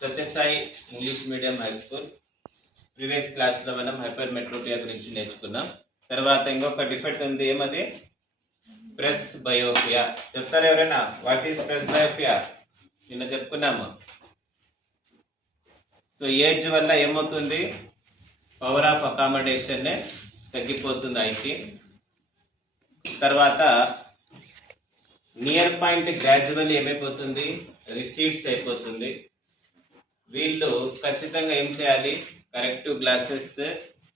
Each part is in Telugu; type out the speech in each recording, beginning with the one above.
Sathya Sai English medium high school. Previous క్లాస్లో మనం హైపర్మెట్రోపియా గురించి నేర్చుకున్నాం. తర్వాత ఇంకొక డిఫెక్ట్ ఉంది, ఏమది? Presbyopia. చెప్తారు ఎవరైనా? What is presbyopia? నిన్న చెప్పుకున్నాము. సో ఏజ్ వల్ల ఏమవుతుంది? పవర్ ఆఫ్ అకామిడేషన్ తగ్గిపోతుంది ఐకి. తర్వాత నియర్ పాయింట్ గ్రాడ్యువల్లీ ఏమైపోతుంది? రిసీడ్స్ అయిపోతుంది. వీళ్ళు ఖచ్చితంగా ఏం చేయాలి? కరెక్టివ్ గ్లాసెస్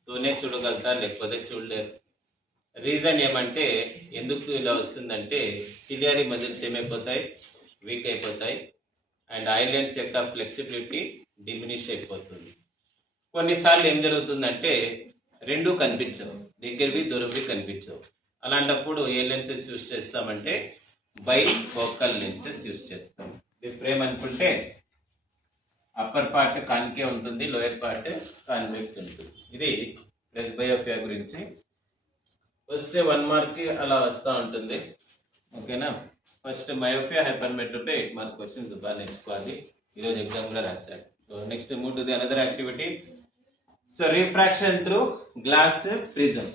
తోనే చూడగలుగుతారు, లేకపోతే చూడలేరు. రీజన్ ఏమంటే, ఎందుకు ఇలా వస్తుందంటే సిలియరీ మజిల్స్ ఏమైపోతాయి? వీక్ అయిపోతాయి. అండ్ ఐలెండ్స్ యొక్క ఫ్లెక్సిబిలిటీ డిమినిష్ అయిపోతుంది. కొన్నిసార్లు ఏం జరుగుతుందంటే రెండూ కనిపించవు, దగ్గరవి దూరవి కనిపించవు. అలాంటప్పుడు ఏ లెన్సెస్ యూజ్ చేస్తామంటే బై ఫోకల్ లెన్సెస్ యూజ్ చేస్తాం. ఇది ఫ్రేమ్ అనుకుంటే అప్పర్ పార్ట్ కాన్కే ఉంటుంది, లోయర్ పార్ట్ కాన్వెక్స్ ఉంటుంది. ఇది ప్రెస్ బయోపియా గురించి. వస్తే 1 మార్క్ అలా వస్తూ ఉంటుంది. ఓకేనా? First myopia, hypermetropia 8 mark questions బాగా నేర్చుకోవాలి. ఈరోజు ఎగ్జామ్ కూడా రాశాడు. So next move to the another activity. So refraction through glass prism.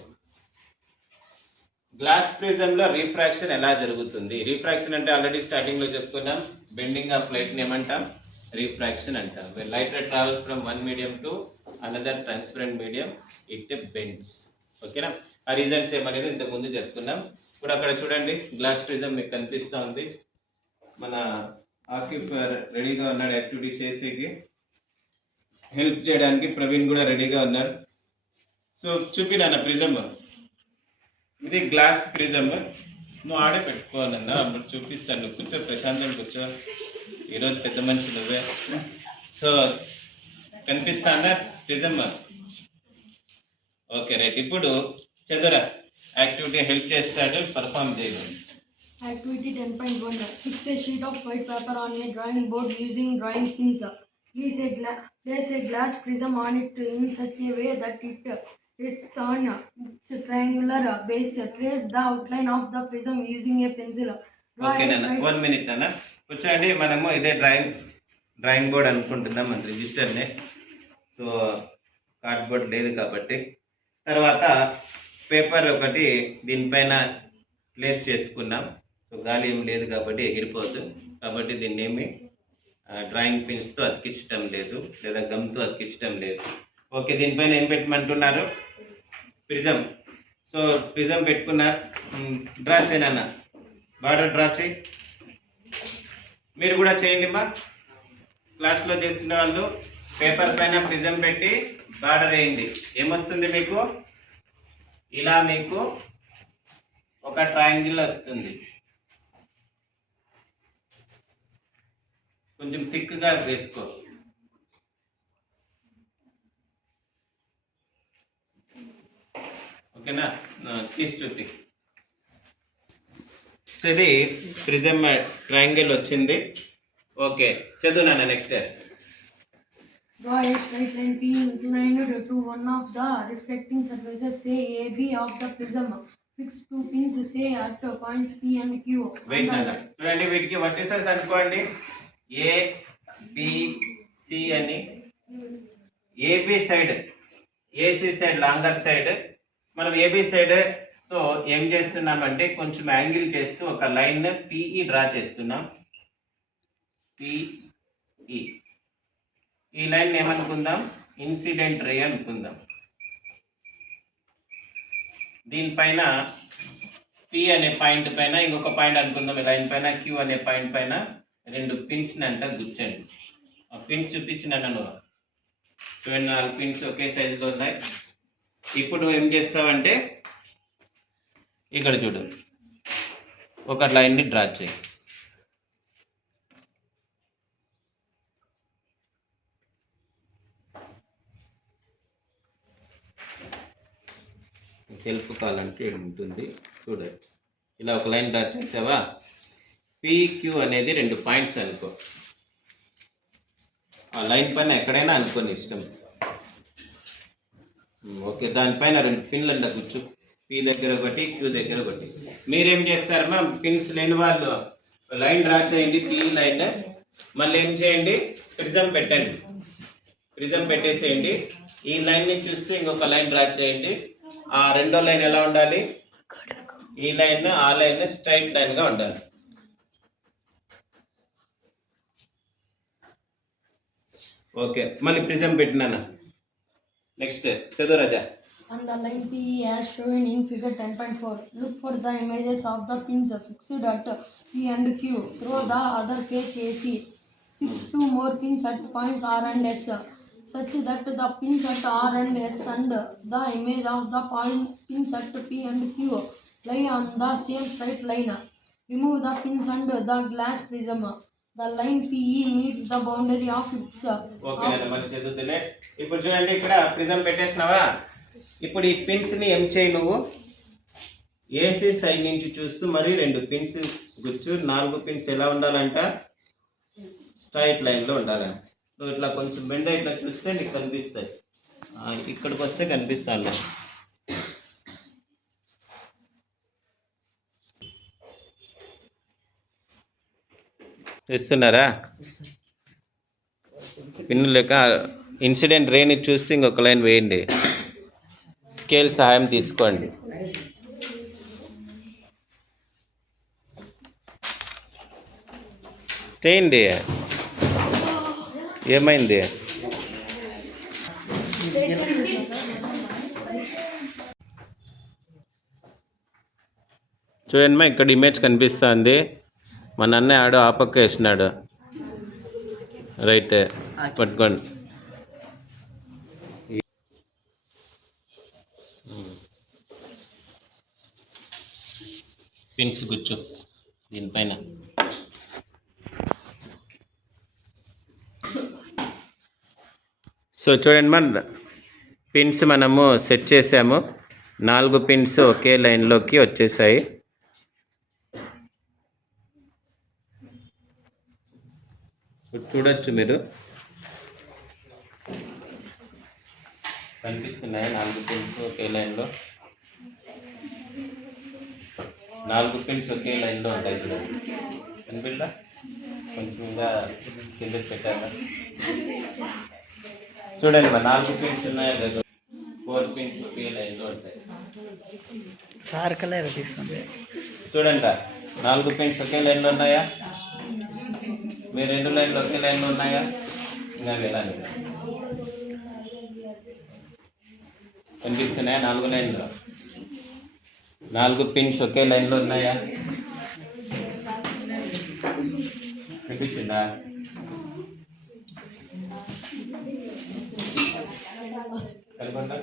Glass ప్రిజంలో రిఫ్రాక్షన్ ఎలా జరుగుతుంది? రిఫ్రాక్షన్ అంటే ఆల్రెడీ స్టార్టింగ్లో చెప్పుకున్నాం. బెండింగ్ ఆఫ్ లైట్ని ఏమంటాం? రిఫ్రాక్షన్ అంటాం. Light travels from one medium to another transparent medium, it bends. ఓకేనా? ఆ రీజన్స్ ఏమనేది ఇంతకుముందు చెప్పుకున్నాం. ఇప్పుడు అక్కడ చూడండి, గ్లాస్ ప్రిజం మీకు కనిపిస్తూ ఉంది. మన ఆకిఫ్ రెడీగా ఉన్నాడు యాక్టివిటీ చేసేకి. హెల్ప్ చేయడానికి ప్రవీణ్ కూడా రెడీగా ఉన్నారు. సో చూపినా ప్రిజమ్, ఇది గ్లాస్ ప్రిజమ్. నువ్వు ఆడే పెట్టుకోవాలన్నా, అప్పుడు చూపిస్తాను. నువ్వు కూర్చో, ప్రశాంతంగా కూర్చో. ఈరోజు పెద్ద మనిషి నువ్వే. సో కనిపిస్తానా ప్రిజమ్? Okay right. ఇప్పుడు చదువురా, యాక్టివిటీ హెల్ప్ చేస్తాడు, పర్ఫామ్ చేయండి. Activity 10.1. Fix a sheet of white paper on a drawing board using drawing pins. Place a glass prism on it in such a way that it rests on its triangular base. Trace the outline of the prism using a pencil. Okay నాన్న, 1 minute నాన్న. కూర్చోండి. మనము ఇదే డ్రాయింగ్ బోర్డ్ అనుకుంటున్నాం, మన రిజిస్టర్నే. సో కార్డ్బోర్డ్ లేదు కాబట్టి. తర్వాత పేపర్ ఒకటి దీనిపైన ప్లేస్ చేసుకున్నాం. సో గాలి ఏం లేదు కాబట్టి ఎగిరిపోద్దు. కాబట్టి దీన్ని ఏమి డ్రాయింగ్ పిన్స్తో అతికించడం లేదు, లేదా గమ్తో అతికించడం లేదు. ఓకే, దీనిపైన ఏం పెట్టమంటున్నారు? ప్రిజం. సో ప్రిజం పెట్టుకున్నారు. డ్రా చేయనన్న, బార్డర్ డ్రా చేయి. మీరు కూడా చేయండి మా. క్లాస్లో చేస్తున్న వాళ్ళు పేపర్ పైన ప్రిజం పెట్టి బార్డర్ వేయండి. ఏమొస్తుంది మీకు? ఇలా మీకు ఒక ట్రయాంగిల్ వస్తుంది. కొంచెం థిక్గా వేసుకో. ఓకేనా? తీసి చూపి. సో ఇది ప్రిజం ట్రయాంగిల్ వచ్చింది. ఓకే, చదువు నాన్న. Next. Draw a straight line P inclined to one of the reflecting surfaces, say AB of the prism. Fix two pins, say at points P and Q. Wait నాన్న, చూడండి వీటికి వర్టిసెస్ అనుకోండి. ఏ బి సి అని. AB side, AC side, longer side. మనం ఏబి సైడ్ తో ఏం చేస్తున్నామంటే కొంచెం యాంగిల్ చేస్తూ ఒక లైన్ పిఈ డ్రా చేస్తున్నాం. పిఈ. ఈ లైన్ ఏమనుకుందాం? ఇన్సిడెంట్ రే అనుకుందాం. దీనిపైన పి అనే పాయింట్ పైన ఇంకొక పాయింట్ అనుకుందాం. ఈ లైన్ పైన క్యూ అనే పాయింట్ పైన 2 పిన్స్ని అంట గుచ్చండి. ఆ పిన్స్ చూపించిన నువ్వు 24 పిన్స్ ఒకే సైజులో ఉన్నాయి. ఇప్పుడు ఏం చేస్తావంటే ఇక్కడ చూడు, ఒక లైన్ని డ్రా చేయి. హెల్ప్ కావాలంటే ఉంటుంది చూడండి. ఇలా ఒక లైన్ డ్రా చేసావా? పిక్యూ అనేది 2 పాయింట్స్ అనుకో. ఆ లైన్ పైన ఎక్కడైనా అనుకోని ఇష్టం. ఓకే, దానిపైన 2 పిన్లు అంట కూర్చో. పి దగ్గర ఒకటి, క్యూ దగ్గర ఒకటి. మీరేం చేస్తారమ్మా? పిన్స్ లేని వాళ్ళు లైన్ డ్రా చేయండి, పి లైన్. మళ్ళీ ఏం చేయండి? ప్రిజం పెట్టండి. ప్రిజం పెట్టేసేయండి. ఈ లైన్ ని చూస్తే ఇంకొక లైన్ డ్రా చేయండి. ఆ రెండో లైన్ ఎలా ఉండాలి? ఈ లైన్ ఆ లైన్ స్ట్రైట్ లైన్ గా ఉండాలి. ఓకే, మళ్ళీ ప్రిజం పెట్టినాను. నెక్స్ట్ చదువు రాజా. On the line PE as shown in figure 10.4, look for the images of the pins fixed at P and Q through the other face AC. Fix 2 more pins at points R and S, such that the pins at R and S and the image of the pins at P and Q lie on the same straight line. Remove the pins and the glass prism. The line PE meets the boundary of X. Okay, నేను మళ్ళీ చదువుతున్నా. ఇప్పుడు చూడండి, ఇక్కడ ప్రిజం పెట్టేసినావా? ఇప్పుడు ఈ పిన్స్ ని ఏం చేయి నువ్వు? ఏసీ సైడ్ నుంచి చూస్తూ మరి 2 పిన్స్ గుర్చు. 4 పిన్స్ ఎలా ఉండాలంట? స్ట్రైట్ లైన్ లో ఉండాలంట. నువ్వు ఇట్లా కొంచెం బెండ్ ఇట్లా చూస్తే నీకు కనిపిస్తాయి. ఇక్కడికి వస్తే కనిపిస్తాను. ఇస్తున్నారా? పిన్ను లేక ఇన్సిడెంట్ రేని చూస్తే ఇంకొక లైన్ వేయండి. స్కేల్ సహాయం తీసుకోండి. చేయండి. ఏమైంది? చూడండి మా, ఇక్కడ ఇమేజ్ కనిపిస్తుంది. మా నాన్న ఆడు ఆ పక్క వేసినాడు. రైట్, పట్టుకోండి. పిన్స్ కూర్చో దీనిపైన. సో చూడండి మన పిన్స్ మనము సెట్ చేసాము. 4 పిన్స్ ఒకే లైన్లోకి వచ్చేసాయి. చూడొచ్చు మీరు, కనిపిస్తున్నాయి 4 పిన్స్ ఒకే లైన్లో. 4 పిన్స్ ఒకే లైన్లో ఉంటాయి. చూడండి, కనిపిల్లా? కొంచెంగా కిందకి పెట్టాలా? చూడండి మరి 4 పిన్స్ ఉన్నాయా లేదా? 4 పిన్స్ ఒకే లైన్లో ఉంటాయి. చూడండి, 4 పిన్స్ ఒకే లైన్లో ఉన్నాయా? మీ 2 లైన్లు ఒకే లైన్లో ఉన్నాయా? ఇంకా వెళ్ళాలి. కనిపిస్తున్నాయా 4 లైన్లు? 4 పిన్స్ ఒకే లైన్లో ఉన్నాయా? కనిపించిందా? కనుకుంటా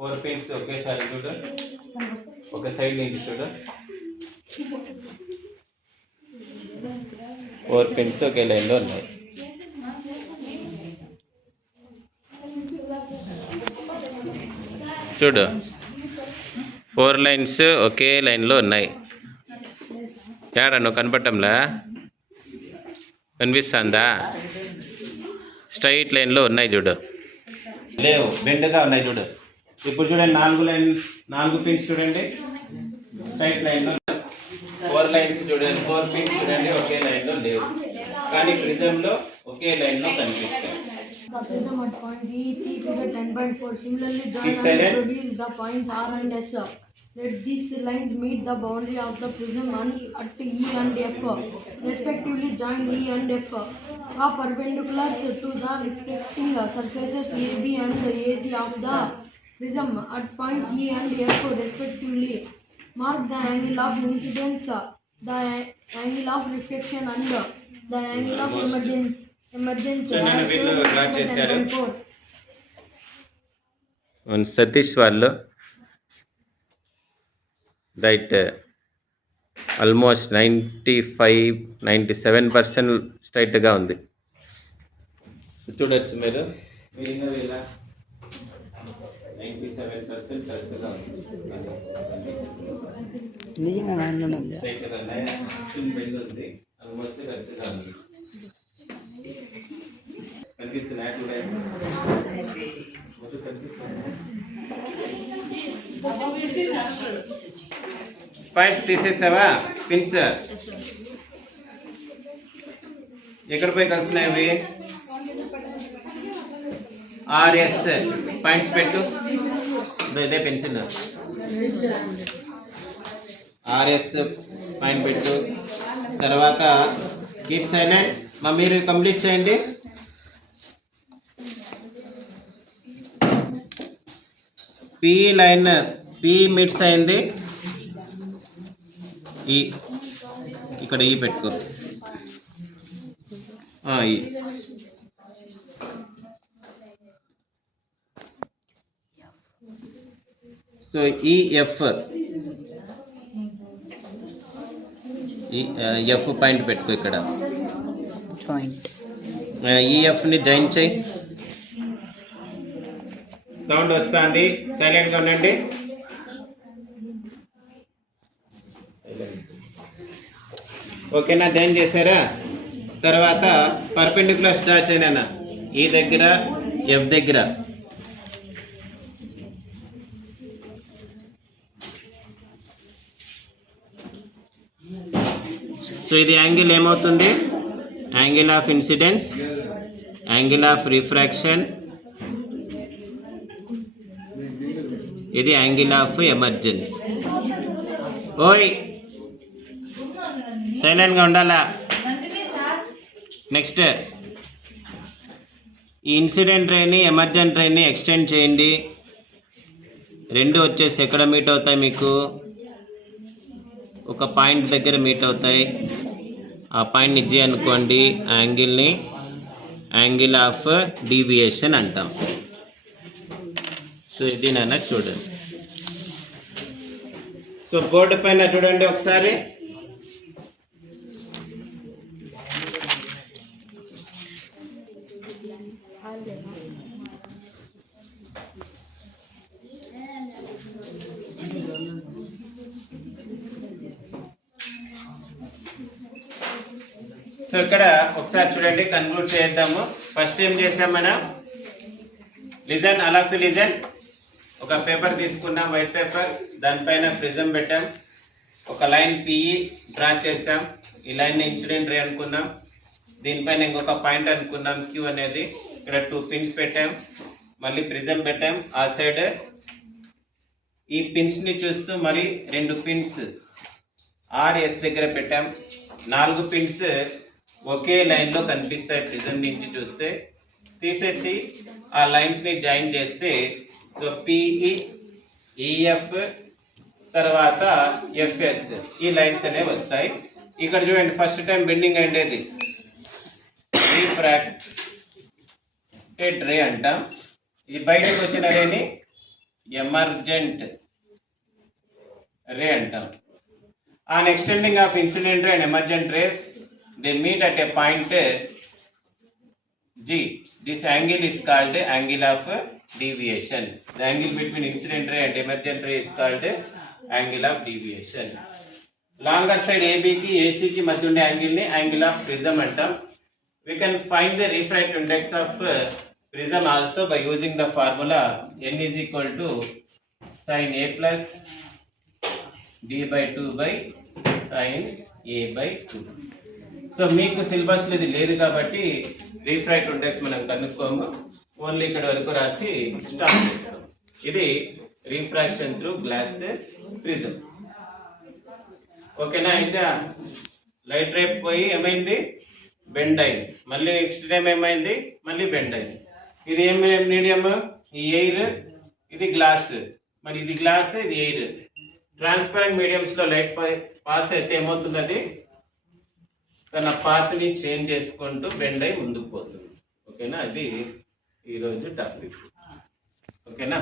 4 పిన్స్ ఒకేసారి చూడు, ఒక సైడ్ నుంచి చూడు. 4 పిన్స్ ఒకే లైన్లో ఉన్నాయి. చూడు, 4 లైన్స్ ఒకే లైన్లో ఉన్నాయి. ఏడా నువ్వు కనపడటంలా? కనిపిస్తుందా? స్ట్రైట్ లైన్లో ఉన్నాయి చూడు. లేవు, బెండ్గా ఉన్నాయి చూడు. ఇప్పుడు చూడండి 4 పిన్స్ చూడండి స్ట్రైట్ లైన్లో. 4 లైన్స్ చూడండి, 4 పిన్స్ చూడండి ఒకే లైన్లో లేవు, కానీ ప్రిజంలో ఒకే లైన్లో కనిపిస్తాయి. The prism at point E, see figure 10.4. Similarly, join and produce the points R and S. Let these lines meet the boundary of the prism at E and F. Respectively, join E and F. Draw perpendiculars to the reflecting surfaces AB and AC of the prism at points E and F respectively. Mark the angle of incidence, the angle of reflection and the angle of emergence. వీళ్ళు డ్రా చేశారు. సతీష్ వాళ్ళు రైట్ ఆల్మోస్ట్ 95-97% స్ట్రైట్గా ఉంది. చూడొచ్చు మీరు, వీళ్ళ 97% కరెక్ట్గా ఉంది. స్ట్రైట్గా ఉన్నాయి, ఉంది, ఆల్మోస్ట్ కరెక్ట్గా ఉంది. కనిపిస్తున్నాయి 2 లైన్స్. పాయింట్స్ తీసేసావా? పిన్స్ ఎక్కడ పోయి కలుస్తున్నాయి అవి? ఆర్ఎస్ పాయింట్స్ పెట్టు, ఇదే పెన్సిల్. ఆర్ఎస్ పాయింట్ పెట్టు. తర్వాత కీప్ సైలెంట్. మీరు కంప్లీట్ చేయండి. పి లైన్ పి మిడ్స్ అయింది. ఈ ఇక్కడ ఈ పెట్టుకో. ఈ సో ఈ ఎఫ్ ఎఫ్ పాయింట్ పెట్టుకో ఇక్కడ. ఈ ఎఫ్ని జాయిన్ చేయి. సౌండ్ వస్తుంది, సైలెంట్గా ఉండండి. ఓకేనా, జాయిన్ చేశారా? తర్వాత పర్పెండిక్యులర్ డ్రా చేయనా, ఈ దగ్గర ఎఫ్ దగ్గర. సో ఇది యాంగిల్ ఏమవుతుంది? Angle of incidence, angle of refraction, ఇది యాంగిల్ ఆఫ్ ఎమర్జెన్స్. ఓయ్ సైలెంట్గా ఉండాలా. నెక్స్ట్ ఈ ఇన్సిడెంట్ రేని ఎమర్జెంట్ రేని ఎక్స్టెండ్ చేయండి. రెండు వచ్చేసి ఎక్కడ మీట్ అవుతాయి? మీకు ఒక పాయింట్ దగ్గర మీట్ అవుతాయి. ఆ పాయింట్ని జీ అనుకోండి. యాంగిల్ని యాంగిల్ ఆఫ్ డీవియేషన్ అంటాం. సో ఇది నాన్న చూడండి. సో బోర్డు పైన చూడండి ఒకసారి. సో ఇక్కడ ఒకసారి చూడండి, కన్క్లూడ్ చేద్దాము. ఫస్ట్ ఏం చేసాం మనం? Listen, all of you listen. ఒక పేపర్ తీసుకున్నాం, వైట్ పేపర్, దానిపైన ప్రిజం పెట్టాం, ఒక లైన్ పిఈ డ్రా చేసాం. ఈ లైన్ ఇన్సిడెంట్ రే అనుకున్నాం. దీనిపైన ఇంకొక పాయింట్ అనుకున్నాం క్యూ అనేది. ఇక్కడ 2 పిన్స్ పెట్టాం, మళ్ళీ ప్రిజం పెట్టాం. ఆ సైడ్ ఈ పిన్స్ని చూస్తూ మరి 2 పిన్స్ ఆర్ఎస్ దగ్గర పెట్టాం. 4 పిన్స్ ఒకే లైన్లో కనిపిస్తాయి ప్రిజం నుంచి చూస్తే. తీసేసి ఆ లైన్స్ని జాయిన్ చేస్తే సో పిఈ, ఈఎఫ్, తర్వాత ఎఫ్ఎస్, ఈ లైన్స్ అనేవి వస్తాయి. ఇక్కడ చూడండి, ఫస్ట్ టైం బెండింగ్ అయ్యేది రిఫ్రాక్టెడ్ రే అంటాం. ఇది బయటకు వచ్చిన రేని ఎమర్జెంట్ రే అంటాం. On extending of incident ray and emergent ray, they meet at a point G. This angle is called angle of deviation. The angle between incident ray and emergent ray is called angle of deviation. Longer side AB ki AC ki madhya unde angle ni angle of prism antam. We can find the refractive index of prism also by using the formula n is equal to sin A plus d by 2 by sin A by 2. So మీకు సిలబస్లో ఇది లేదు కాబట్టి రిఫ్రాక్టివ్ ఇండెక్స్ మనం కనుక్కోము, ఓన్లీ ఇక్కడ వరకు రాసి స్టార్ట్ చేస్తాం. ఇది రిఫ్రాక్షన్ త్రూ గ్లాస్ ప్రిజం. ఓకేనా? అయితే లైట్ రేప్ పోయి ఏమైంది? బెండ్ అయింది. మళ్ళీ నెక్స్ట్ టైం ఏమైంది? మళ్ళీ బెండ్ అయింది. ఇది ఏం మీడియం? ఈ ఎయిర్, ఇది గ్లాస్. మరి ఇది గ్లాస్, ఇది ఎయిర్. ట్రాన్స్పరెంట్ మీడియంస్లో లైట్ పాస్ అయితే ఏమవుతుంది? అది తన పాత్ని చేంజ్ చేసుకుంటూ బెండ్ అయి ముందుకు పోతుంది. ఓకేనా? అది ఈరోజు టాపిక్. ఓకేనా?